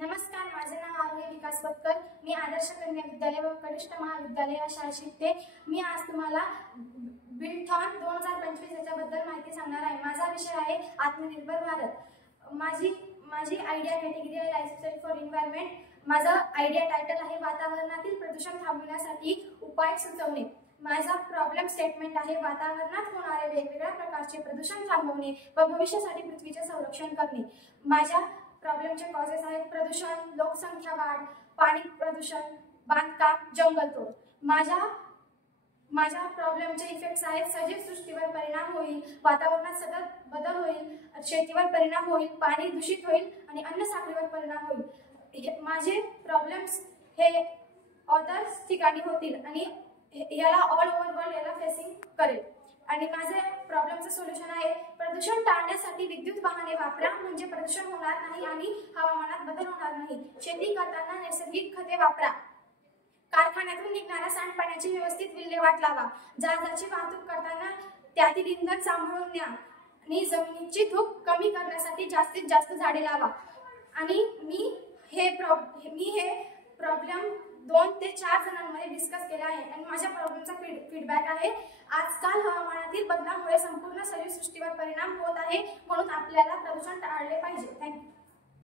नमस्कार, माझे नाव आरोग्य विकास बक्कर. मी आदर्श कन्या विद्यालय व कनिष्ठ महाविद्यालय या शाळेत शिकते. मी आज तुम्हाला बिल्डथॉन 2025 याच्याबद्दल माहिती सांगणार आहे. माझा विषय आहे आत्मनिर्भर भारत. माझी आयडिया कॅटेगरी आहे लाईफस्टाईल फॉर एन्व्हायरमेंट. माझा आयडिया टायटल आहे वातावरणातील प्रदूषण थांबविण्यासाठी उपाय सुचवणे. माझा प्रॉब्लेम स्टेटमेंट आहे वातावरणात होणारे वेगवेगळ्या प्रकारचे प्रदूषण थांबवणे व भविष्यासाठी पृथ्वीचे संरक्षण करणे. माझ्या प्रॉब्लेमचे कॉजेस आहेत प्रदूषण, लोकसंख्या वाढ, पाणी प्रदूषण, बांधकाम, जंगलतोड. माझ्या प्रॉब्लेमचे इफेक्ट्स आहेत सजीव सृष्टीवर परिणाम होईल, वातावरणात सतत बदल होईल, शेतीवर परिणाम होईल, पाणी दूषित होईल आणि अन्न साखळीवर परिणाम होईल. माझे प्रॉब्लेम्स हे अदर्स ठिकाणी होतील आणि याला ऑल ओव्हर वर्ल्ड याला फेसिंग करेल. आणि माझे प्रॉब्लेमचं सोल्युशन आहे प्रदूषण टाळण्यासाठी विद्युत वाहने वापरा, म्हणजे प्रदूषण होणार नाही आणि हवामानात बदल होणार नाही. शेती करताना नैसर्गिक खते वापरा. कारखान्यातून निघणाऱ्या सांडपाण्याची व्यवस्थित विल्हेवाट लावा. जहाजाची वाहतूक करताना त्यातील इंधन सांभाळून न्या आणि जमिनीची धूप कमी करण्यासाठी जास्तीत जास्त झाडे लावा. आणि मी हे प्रॉब्लेम 2 ते 4 जणांमध्ये डिस्कस केला आहे आणि माझ्या प्रॉब्लेमचा फीडबॅक आहे आजकाल हवामानातील बदलामुळे संपूर्ण सजीव सृष्टीवर परिणाम होत आहे, म्हणून आपल्याला प्रदूषण टाळले पाहिजे. थँक्यू.